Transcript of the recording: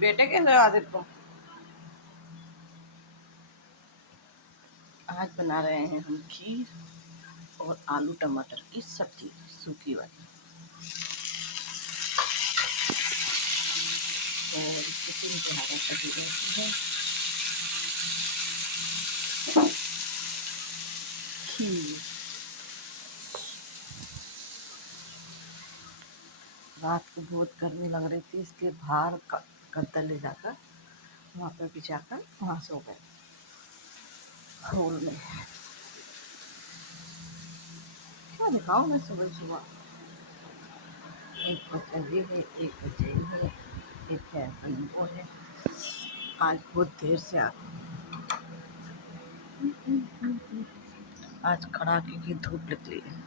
बेटे कैसे आदित्य को आज बना रहे हैं हम खीर और आलू टमाटर की सब्जी सूखी वाली। और किचन पे हरा सब्जी रहती है खीर। रात को बहुत गर्मी लग रही थी, इसलिए बाहर का गद्दा ले जाकर वहाँ पर बिछाकर वहाँ सो गए हॉल में। क्या दिखाऊँ मैं सुबह सुबह, 1 बजे ये है, 1 बजे ये है, ये फैन बंद वो है। आज बहुत देर से आ आज कड़ाके की धूप निकली है।